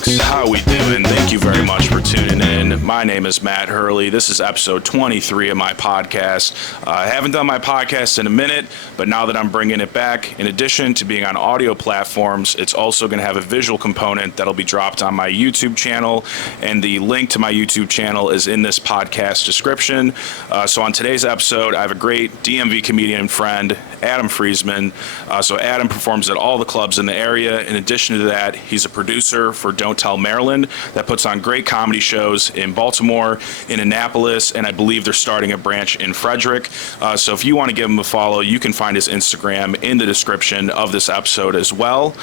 folks? How we doing? Thank you very much for tuning in. My name is Matt Hurley. This is episode 23 of my podcast. I haven't done my podcast in a minute, but now that I'm bringing it back, in addition to being on audio platforms, it's also going to have a visual component that'll be dropped on my YouTube channel, and the link to my YouTube channel is in this podcast description. So on today's episode, I have a great DMV comedian friend, Adam Freesman. So Adam performs at all the clubs in the area. In addition to that, he's a producer for Don't Tell Maryland that puts on great comedy shows in Baltimore, in Annapolis, and I believe they're starting a branch in Frederick. So if you want to give him a follow, you can find his Instagram in the description of this episode as well.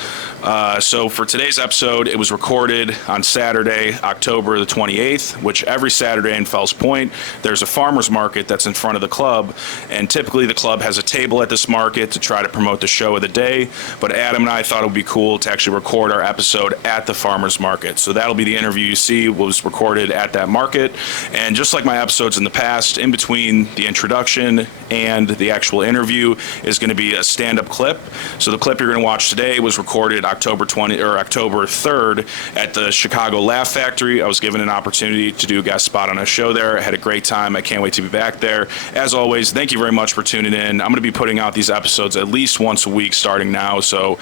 So for today's episode, it was recorded on Saturday, October the 28th, which every Saturday in Fells Point, there's a farmer's market that's in front of the club, and typically the club has a table at this market to try to promote the show of the day, but Adam and I thought it would be cool to actually record our episode at the farmer's market. So that'll be the interview you see was recorded at that market, and just like my episodes in the past, in between the introduction and the actual interview is going to be a stand-up clip. So the clip you're going to watch today was recorded October 3rd at the Chicago Laugh Factory. I was given an opportunity to do a guest spot on a show there. I had a great time. I can't wait to be back there. As always, thank you very much for tuning in. I'm going to be putting out these episodes at least once a week starting now, so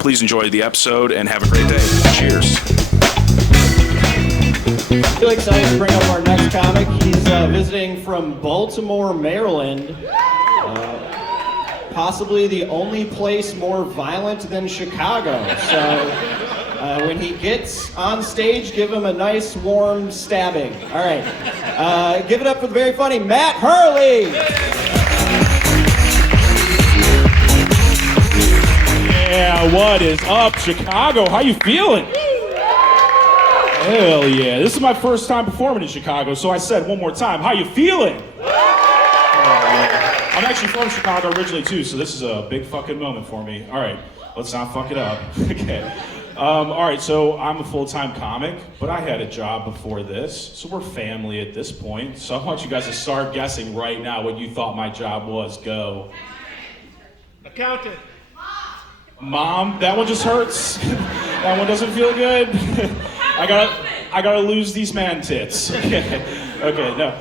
please enjoy the episode and have a great day. Cheers. I'm really excited to bring up our next comic. He's visiting from Baltimore, Maryland. Possibly the only place more violent than Chicago. So when he gets on stage, give him a nice warm stabbing. All right. Give it up for the very funny Matt Hurley. Yeah, what is up, Chicago? How you feeling? Hell yeah. This is my first time performing in Chicago, so I said one more time, how you feeling? I'm actually from Chicago originally too, so this is a big fucking moment for me. All right, let's not fuck it up. Okay. All right, so I'm a full-time comic, but I had a job before this, so we're family at this point. So I want you guys to start guessing right now what you thought my job was. Go. Accountant. Mom, that one just hurts. That one doesn't feel good. I gotta lose these man tits. Okay, no.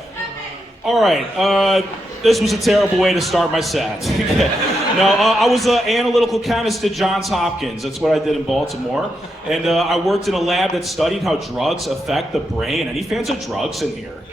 All right, this was a terrible way to start my set. No, I was an analytical chemist at Johns Hopkins. That's what I did in Baltimore. And I worked in a lab that studied how drugs affect the brain. Any fans of drugs in here?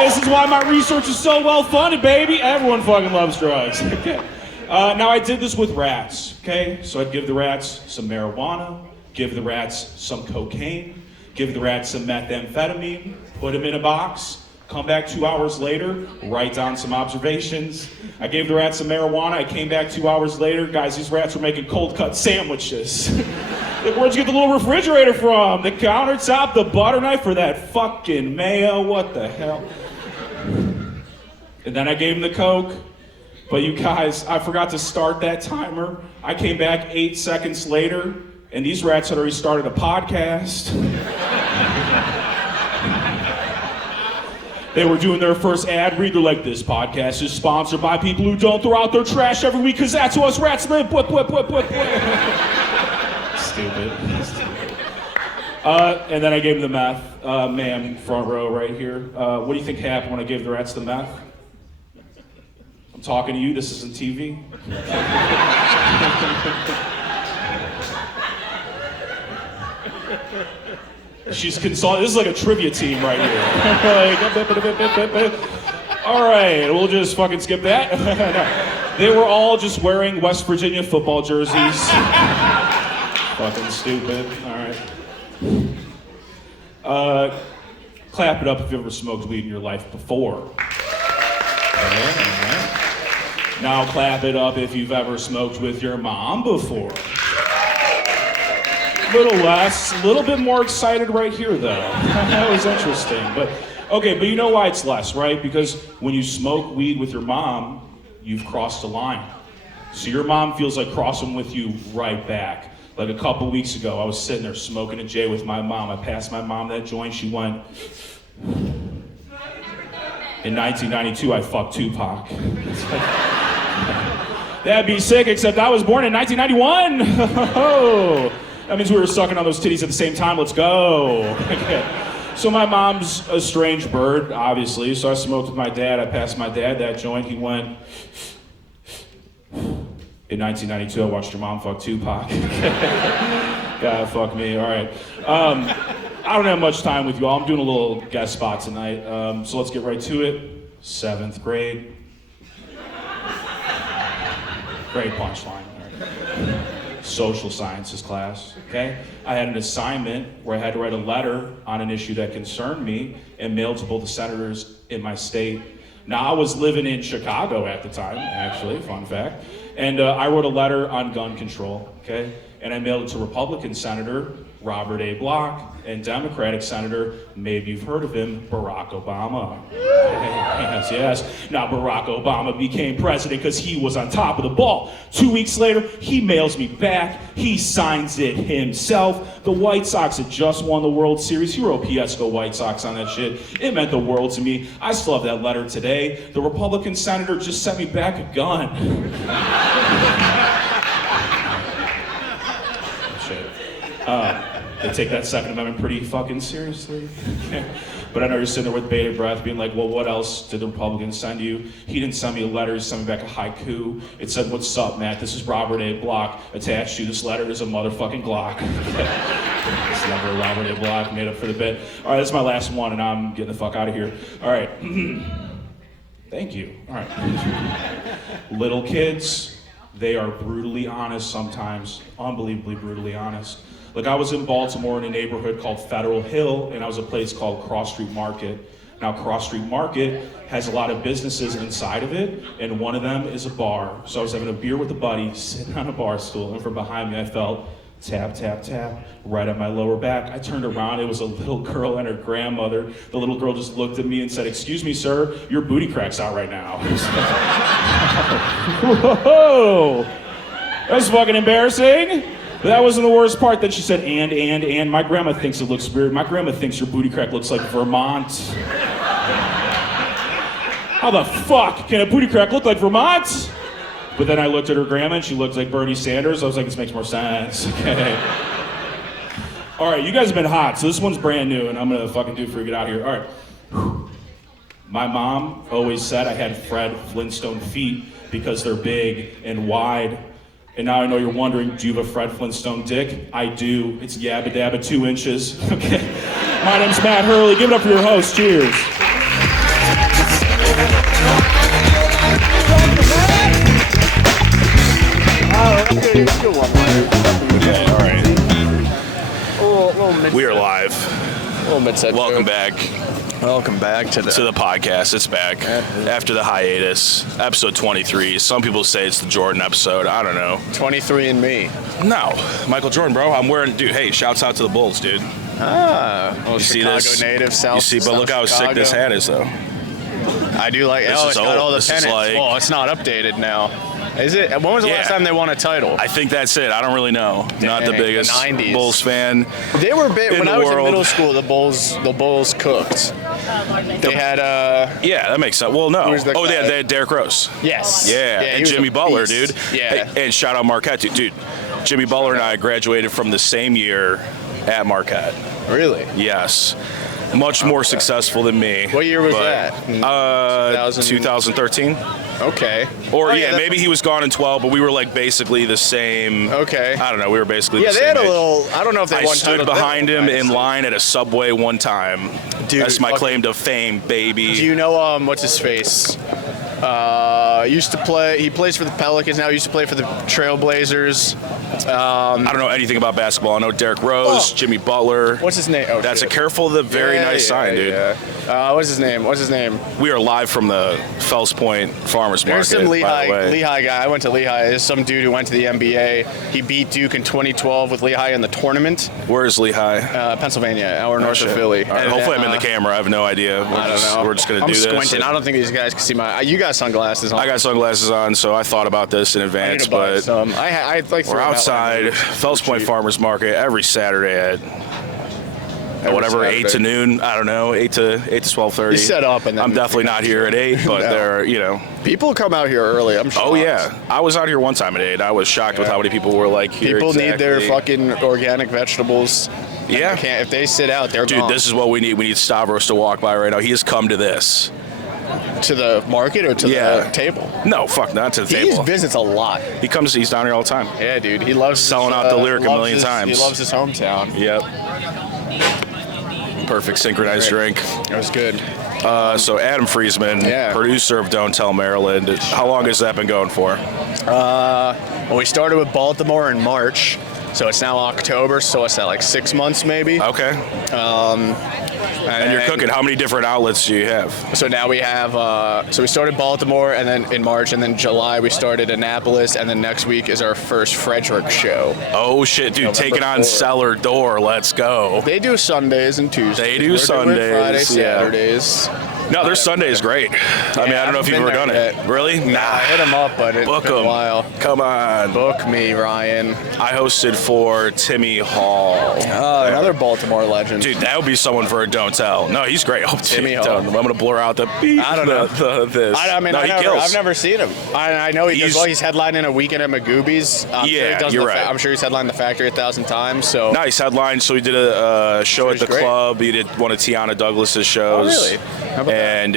This is why my research is so well funded, baby. Everyone fucking loves drugs. Okay. Now I did this with rats, okay? So I'd give the rats some marijuana, give the rats some cocaine, give the rats some methamphetamine, put them in a box, come back 2 hours later, write down some observations. I gave the rats some marijuana, I came back 2 hours later, guys, these rats were making cold cut sandwiches. Like, where'd you get the little refrigerator from? The countertop, the butter knife, for that fucking mayo, what the hell? And then I gave them the Coke. But you guys, I forgot to start that timer. I came back 8 seconds later, and these rats had already started a podcast. They were doing their first ad read. They're like, this podcast is sponsored by people who don't throw out their trash every week, because that's what us rats live. Stupid. And then I gave them the meth. Ma'am, front row right here. What do you think happened when I gave the rats the meth? Talking to you, this isn't TV. She's consulting. This is like a trivia team right here. All right, we'll just fucking skip that. No. They were all just wearing West Virginia football jerseys. Fucking stupid. All right. Clap it up if you've ever smoked weed in your life before. All right. Now clap it up if you've ever smoked with your mom before. A little less, a little bit more excited right here though. That was interesting, but you know why it's less, right? Because when you smoke weed with your mom, you've crossed a line. So your mom feels like crossing with you right back. Like a couple weeks ago, I was sitting there smoking a J with my mom. I passed my mom that joint, she went. In 1992, I fucked Tupac. That'd be sick, except I was born in 1991. That means we were sucking on those titties at the same time. Let's go. Okay. So my mom's a strange bird, obviously. So I smoked with my dad. I passed my dad that joint. He went. In 1992, I watched your mom fuck Tupac. God, fuck me. All right. I don't have much time with you all. I'm doing a little guest spot tonight. So let's get right to it. 7th grade. Great punchline. All right. Social sciences class, okay? I had an assignment where I had to write a letter on an issue that concerned me and mail to both the senators in my state. Now, I was living in Chicago at the time, actually, fun fact. And I wrote a letter on gun control, okay? And I mailed it to Republican Senator Robert A. Block and Democratic Senator, maybe you've heard of him, Barack Obama. Yes. Now Barack Obama became president because he was on top of the ball. 2 weeks later, he mails me back. He signs it himself. The White Sox had just won the World Series. He wrote PS Go White Sox on that shit. It meant the world to me. I still have that letter today. The Republican senator just sent me back a gun. Shit. They take that Second Amendment pretty fucking seriously. But I know you're sitting there with bated breath being like, well, what else did the Republicans send you? He didn't send me a letter, he sent me back a haiku. It said, what's up, Matt? This is Robert A. Block. Attached to this letter is a motherfucking Glock. It's never Robert A. Block, made up for the bit. All right, that's my last one, and I'm getting the fuck out of here. All right. Thank you. All right. Little kids, they are brutally honest sometimes. Unbelievably brutally honest. Like, I was in Baltimore in a neighborhood called Federal Hill, and I was a place called Cross Street Market. Now, Cross Street Market has a lot of businesses inside of it, and one of them is a bar. So I was having a beer with a buddy, sitting on a bar stool, and from behind me I felt tap, tap, tap, right at my lower back. I turned around, it was a little girl and her grandmother. The little girl just looked at me and said, excuse me, sir, your booty crack's out right now. Whoa! That's fucking embarrassing. That wasn't the worst part. Then she said, and. My grandma thinks it looks weird. My grandma thinks your booty crack looks like Vermont. How the fuck can a booty crack look like Vermont? But then I looked at her grandma and she looked like Bernie Sanders. I was like, this makes more sense. Okay. All right, you guys have been hot, so this one's brand new, and I'm gonna fucking do it before we get out of here. All right. My mom always said I had Fred Flintstone feet because they're big and wide. And now I know you're wondering, do you have a Fred Flintstone dick? I do. It's yabba dabba 2 inches. Okay. My name's Matt Hurley. Give it up for your host. Cheers. Yeah, all right. We are live. Welcome back. Welcome back to the podcast. It's back after the hiatus. Episode 23. Some people say it's the Jordan episode. I don't know. 23 and me. No, Michael Jordan, bro. I'm wearing. Dude, hey, shouts out to the Bulls, dude. Well, You see Chicago this? native, South. You see, but look how sick this hat is, though. I do like. This Oh, is it's got old. all the This is pennants. like- Well, it's not updated now. Is it? When was the last time they won a title? I think that's it. I don't really know. Not the Dang, biggest the 90s. Bulls fan. They were big in when the I was world. in middle school. The Bulls cooked. They had Yeah, that makes sense. Well, no. Who's the Oh, guy? they had Derrick Rose. Yes. Yeah, he and was Jimmy a Butler, beast. dude. Yeah. Hey, and shout out Marquette, dude. Jimmy Butler and I graduated from the same year at Marquette. Really? Yes. Much more successful than me. What year was but, that? 2013. Okay. Or Oh, yeah, that- maybe he was gone in 12, but we were like basically the same. Okay. I don't know. We were basically Yeah, the they same had a age. little. I don't know if they I won stood titles. behind him in line at a Subway one time. Dude, That's my fucking- claim to fame, baby. Do you know what's his face? Used to play. He plays for the Pelicans now. Used to play for the Trailblazers. I don't know anything about basketball. I know Derrick Rose, Oh. Jimmy Butler. What's his name? Oh, That's shit. a careful, the very nice sign, dude. Yeah. What's his name? We are live from the Fells Point Farmers There's Market. some by the way. Lehigh guy. I went to Lehigh. There's some dude who went to the NBA. He beat Duke in 2012 with Lehigh in the tournament. Where is Lehigh? Pennsylvania, hour north of Shit. Philly. All right, And hopefully then, I'm in the camera. I have no idea. I don't know. We're just gonna I'm do this. squinting. I don't think these guys can see my. You got sunglasses on. I got sunglasses on, so I thought about this in I need advance, to buy but some. I like. we're outside Fells Point Farmers Market every Saturday at whatever, Saturday. 8 to noon. I don't know, 8 to 12:30. You set up and then I'm definitely not here at 8, but No. they're, you know. People come out here early. I'm shocked. Oh yeah, I was out here one time at 8. I was shocked with how many people were like here. People need their exactly. fucking organic vegetables. Yeah. They can't, if they sit out, they're Dude, gone. this is what we need. We need Stavros to walk by right now. He has come to this. To the market or to Yeah. the table? No, fuck, not to the He table. visits a lot. He's down here all the time. Yeah, dude. He loves Selling out the Lyric a loves million his- times. He loves his hometown. Yep. Perfect synchronized drink. It was good. So Adam Freesman, Yeah. producer of Don't Tell Maryland. How long has that been going for? Well, we started with Baltimore in March, so it's now October. So what's that, like 6 months maybe? Okay. And you're cooking. How many different outlets do you have? So now we have. So we started Baltimore, and then in March, and then July we started Annapolis, and then next week is our first Frederick show. Oh shit, dude! November Taking on 4th. Cellar Door. Let's go. They do Sundays and Tuesdays. They do We're doing Sundays, Friday, yeah. Saturdays. No, their Sunday is great. I mean, I don't know if you've ever done it. Really? Nah, I hit them up, but it's Book been a them. while. Come on. Book me, Ryan. I hosted for Timmy Hall. Another Baltimore legend. Dude, that would be someone for a Don't Tell. No, he's great. Oh, Timmy dude, Hall. I'm gonna blur out the beep. I don't know. This. I mean, no, he kills. I've never seen him. I know he does He's- well. He's headlining a weekend at Magoobies. Yeah, you're right. I'm sure he's headlined the Factory 1,000 times. So Nice headline. So he did a show at he's the great. club. He did one of Tiana Douglas's shows. Oh, really? How about that? And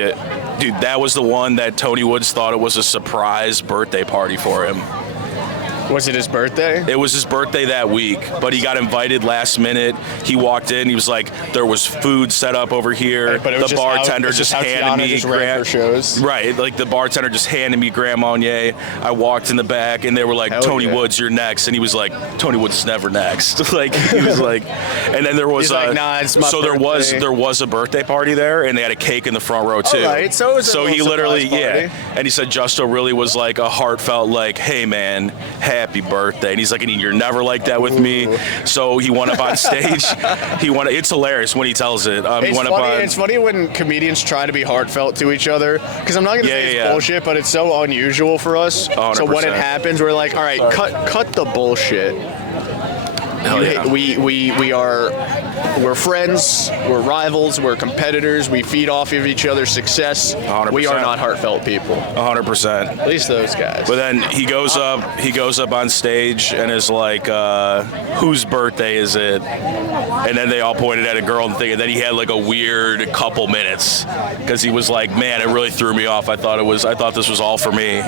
dude, that was the one that Tony Woods thought it was a surprise birthday party for him. was it his birthday? It was his birthday that week, but he got invited last minute. He walked in. He was like, "There was food set up over here." But it was the just bartender how, just how handed Tiana me just ran her shows. Right, like the bartender just handed me Grand Marnier. I walked in the back, and they were like, Hell "Tony yeah. Woods, you're next," and he was like, "Tony Woods is never next." Like he was like, and then there was He's like, "Nah, it's my so birthday." there was a birthday party there, and they had a cake in the front row too. right, so it was a so he little literally surprise party. and he said Justo really was like a heartfelt like, "Hey man, happy birthday," and he's like, "And you're never like that with me." So he went up on stage. It's hilarious when he tells it. He It's went funny, up on. it's funny when comedians try to be heartfelt to each other, because I'm not going to say it's bullshit, but it's so unusual for us. So when it 100%. happens, we're like, all right, cut the bullshit. Hell yeah. We're friends, we're rivals, we're competitors, we feed off of each other's success. 100%. We are not heartfelt people. 100%. At least those guys. But then he goes up on stage and is like, "Whose birthday is it?" And then they all pointed at a girl and thing. And then he had like a weird couple minutes because he was like, "Man, it really threw me off. I thought this was all for me."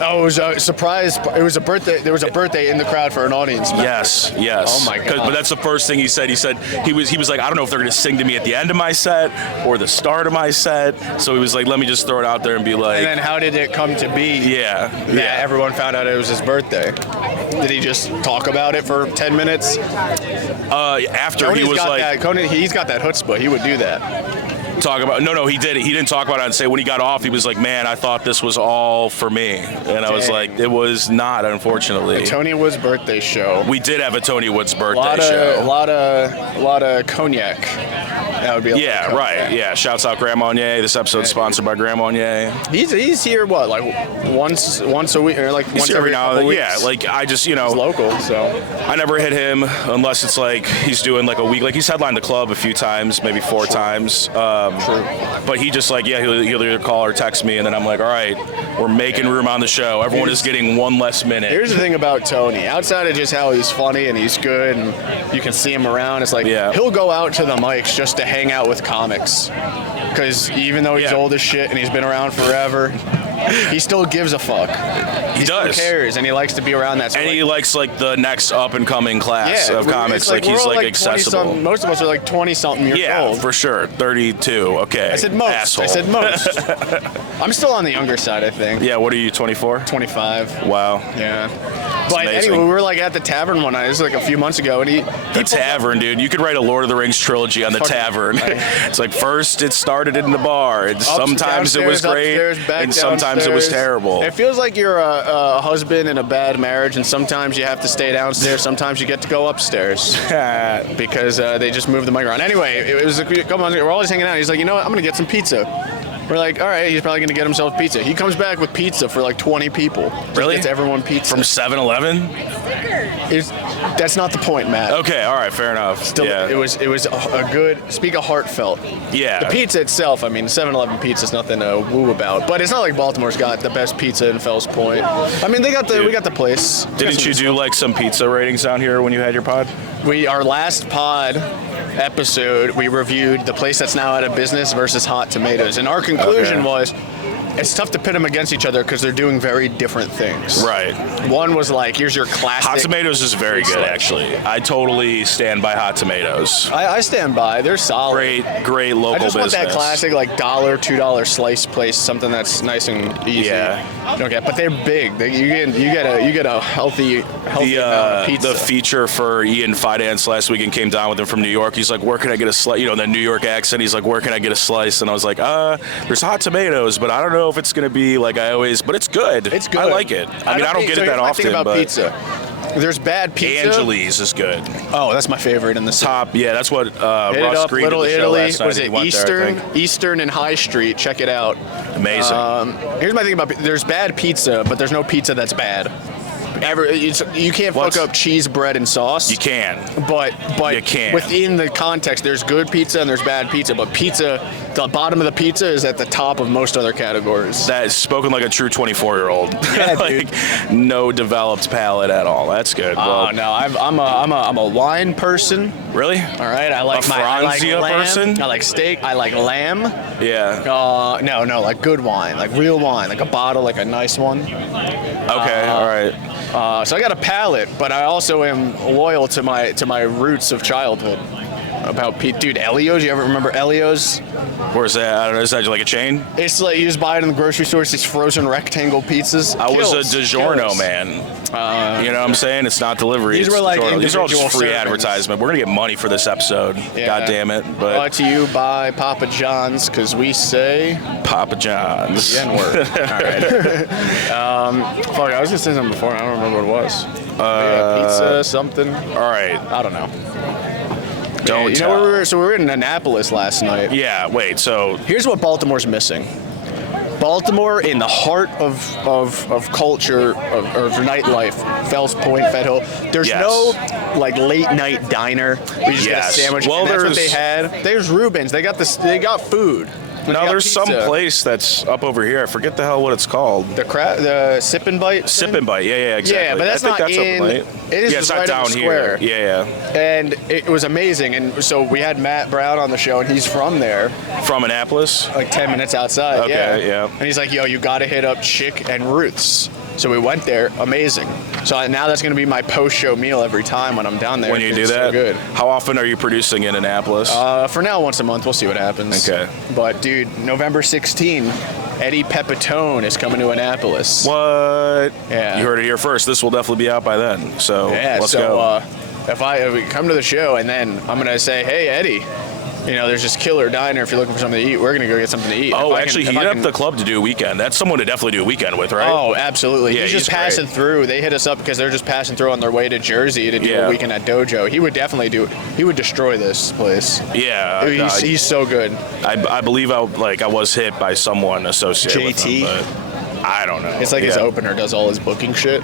Oh, it was a surprise. It was a birthday. There was a birthday in the crowd for an audience member. Yes. Oh my God. But that's the first thing he said. He said he was like, "I don't know if they're gonna sing to me at the end of my set or the start of my set." So he was like, "Let me just throw it out there and be like." And then how did it come to be? Yeah. that everyone found out it was his birthday? Did he just talk about it for 10 minutes? After he was like, He's got that chutzpah. He would do that. talk about no he did it. He didn't talk about it and say when he got off he was like, "Man, I thought this was all for me," and I was Dang. like, it was not, unfortunately. Tony Woods' birthday show. We did have a Tony Woods A birthday show. lot of cognac. That would be a lot of Yeah, cognac. right. Yeah, shouts out Grand Marnier. This episode's sponsored by Grand Marnier. He's here what, like once a week, or like He's once here every now. couple weeks? Yeah, like I just He's local, so I never hit him unless it's like he's doing like a week. Like he's headlined the club a few times, maybe 4 times. But he just like, he'll either call or text me, and then I'm like, all right, we're making room on the show. Everyone is getting one less minute. here's the thing about Tony. Outside of just how he's funny and he's good and you can see him around, it's like he'll go out to the mics just to hang out with comics. Because even though he's old as shit and he's been around forever, he still gives a fuck. He does. Still cares, and he likes to be around that. So And he likes like the next up and coming class of comics. it's Like we're he's all like accessible. Most of us are like 20-something years Yeah, old. for sure. 32. Okay. I said most. Asshole. I said most. I'm still on the younger side, I think. Yeah. What are you? 24. 25. Wow. Yeah. But amazing. anyway, we were like at the tavern one night. This was like a few months ago, and The Tavern, dude. You could write a Lord of the Rings trilogy on the Fucking Tavern. right. It's like first it started in the bar, and sometimes it was great, upstairs, back and sometimes it was downstairs. terrible. It feels like you're a husband in a bad marriage, and sometimes you have to stay downstairs. Sometimes you get to go upstairs because they just moved the mic around. Anyway, it was a couple months ago. We're always hanging out. He's like, you know what? I'm gonna get some pizza. We're like, all right, he's probably going to get himself pizza. He comes back with pizza for like 20 people. Really? Gets everyone pizza. From 7-Eleven? That's not the point, Matt. Okay, all right, fair enough. Still, yeah. it was a good, speak of heartfelt. Yeah. The pizza itself, I mean, 7-Eleven pizza is nothing to woo about, but it's not like Baltimore's got the best pizza in Fells Point. I mean, we got the place. Didn't you do like some pizza ratings down here when you had your pod? Our last pod episode, we reviewed the place that's now out of business versus Hot Tomatoes, and our conclusion was it's tough to pit them against each other because they're doing very different things. Right. One was like, here's your classic. Hot Tomatoes is very good, actually. I totally stand by Hot Tomatoes. I stand by. They're solid. Great local I just business. want that classic like $1, $2 slice place, something that's nice and easy. Yeah. Okay, but they're big. You get a healthy amount of pizza. The feature for Ian Fidance last weekend came down with him from New York. He's like, where can I get a slice? You know, the New York accent. He's like, where can I get a slice? And I was like, there's Hot Tomatoes, but I don't know if it's going to be like but it's good. It's good. I like it. I mean, I don't get it that often. Think about but pizza. There's bad pizza. Angeli's is good. Oh, that's my favorite in the Top. Yeah, that's what Hit Russ it up, Green Little did the show Italy. last night. Was He it went there, I think. Eastern and High Street? Check it out. Amazing. Here's my thing about there's bad pizza, but there's no pizza that's bad. You can't fuck up cheese, bread, and sauce. You can. But You can. within the context, there's good pizza and there's bad pizza. But pizza, the bottom of the pizza is at the top of most other categories. That is spoken like a true 24-year-old. Yeah, like no developed palate at all. That's good. Oh no, I'm a wine person. Really? All right, I like A lamb. person? I like steak. I like lamb. Yeah. No, like good wine, like real wine, like a bottle, like a nice one. Okay. All right. So I got a palate, but I also am loyal to my roots of childhood. About dude, Elio's. You ever remember Elio's? Where's that? I don't know. Is that like a chain? It's like you just buy it in the grocery store. It's these frozen rectangle pizzas. I was a DiGiorno Kills. man. You know what I'm saying? It's not delivery. These it's were like DiGiorno. These are all just individual free servings. advertisement. We're gonna get money for this episode. Yeah. God damn it! But Brought to you by Papa John's because we say Papa John's. the N-word. All right. Fuck, I was gonna say something before. I don't remember what it was. Pizza, something. All right. I don't know. Don't You tell. know, we were in Annapolis last night. Yeah. Wait. So Here's what Baltimore's missing. Baltimore, in the heart of culture, of nightlife, Fells Point, Fed Hill. There's Yes. no like late night diner where you just get a Yes. sandwich. Well, and that's what there's- they had. There's Rubens. They got this. They got food. They no, got there's pizza. some place that's up over here. I forget the hell what it's called. The Sip and Bite. Sip and Bite. Yeah, exactly. Yeah, but that's I think not that's in. Up late. It is Yeah, it's right not in down the square. here. Yeah. And it was amazing. And so we had Matt Brown on the show, and he's from there, From Annapolis. like 10 minutes outside. Okay, yeah. And he's like, yo, you got to hit up Chick and Ruth's. So we went there. Amazing. So now that's going to be my post-show meal every time when I'm down there. When you do It's that, so good. how often are you producing in Annapolis? For now, once a month. We'll see what happens. Okay. But, dude, November 16, Eddie Pepitone is coming to Annapolis. What? Yeah. You heard it here first. This will definitely be out by then. So Yeah, let's so go. If we come to the show and then I'm gonna say, hey Eddie, you know, there's this killer diner. If you're looking for something to eat, we're gonna go get something to eat. Oh, If I actually, can- he if hit I up can- the club to do a weekend. That's someone to definitely do a weekend with, right? Oh, absolutely. Yeah, he's just he's passing great. through. They hit us up because they're just passing through on their way to Jersey to do Yeah. a weekend at Dojo. He would definitely do it. He would destroy this place. Yeah. He's so good. I believe I was hit by someone associated JT? with him, but I don't know. It's like his Yeah. opener does all his booking shit.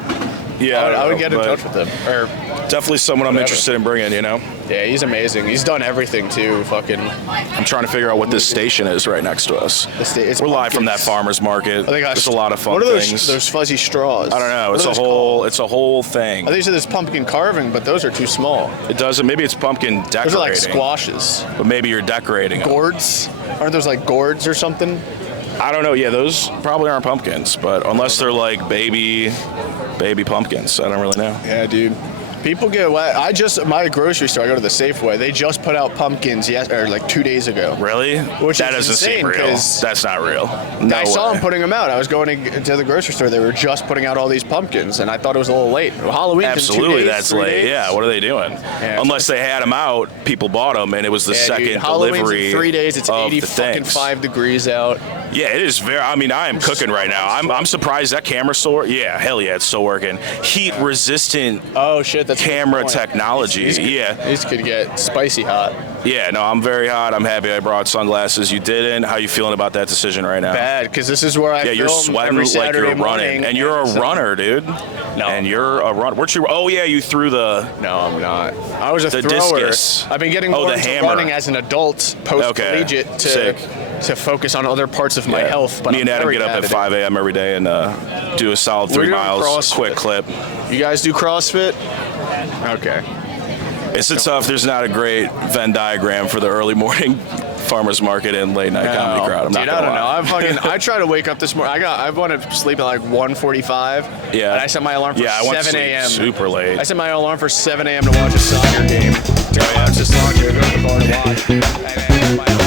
Yeah, I would know, get in but touch with him. Or Definitely someone I'm Whatever. interested in bringing, you know? yeah, he's amazing. He's done everything too. Fucking. I'm trying to figure out what this station is right next to us. It's We're live from that pumpkins. farmer's market. They got There's a lot of fun What are things. those fuzzy straws? I don't know. What It's are a those whole. called? It's a whole thing. I think you said there's pumpkin carving, but those are too small. It doesn't. Maybe it's pumpkin decorating. Those are like squashes. But maybe you're decorating them. Gourds? Aren't those like gourds or something? I don't know. Yeah, those probably aren't pumpkins, but unless they're like baby pumpkins, I don't really know. Yeah, dude. People get wet. My grocery store, I go to the Safeway, they just put out pumpkins like 2 days ago. Really? Which that is doesn't seem insane, real. 'cause That's not real. No I saw way. them putting them out. I was going to the grocery store. They were just putting out all these pumpkins, and I thought it was a little late. Halloween. Absolutely, 2 days, that's 3 late. days? Yeah, what are they doing? Yeah, Unless they had them out, people bought them, and it was the Yeah, second dude, Halloween's delivery in 3 days. It's of 80 the fucking things. 5 degrees out. Yeah, it is very. I mean, I am cooking right now. I'm surprised that camera store. Yeah, hell yeah, it's still working. Heat resistant. Oh shit, That's camera technology. These could get spicy hot. Yeah, no, I'm very hot. I'm happy I brought sunglasses. You didn't. How you feeling about that decision right now? Bad, because this is where I you're sweating every like you're Saturday running, and you're a runner, dude. No, and you're a runner. Where'd you? Oh yeah, you threw the. No, I'm not. I was a the thrower. discus. I've been getting more into running as an adult, post-collegiate, to focus on other parts of my health. But me and Adam get up at 5 a.m. every day and do a solid 3 miles, quick clip. You guys do CrossFit? Okay. It's tough. There's not a great Venn diagram for the early morning farmers market and late night comedy crowd. I'm not gonna lie. I try to wake up this morning. I went to sleep at like 1:45. Yeah. And I set my alarm for 7 a.m. Super late. I set my alarm for 7 a.m. to watch a soccer game. To go out to soccer, go to the bar to watch. And then my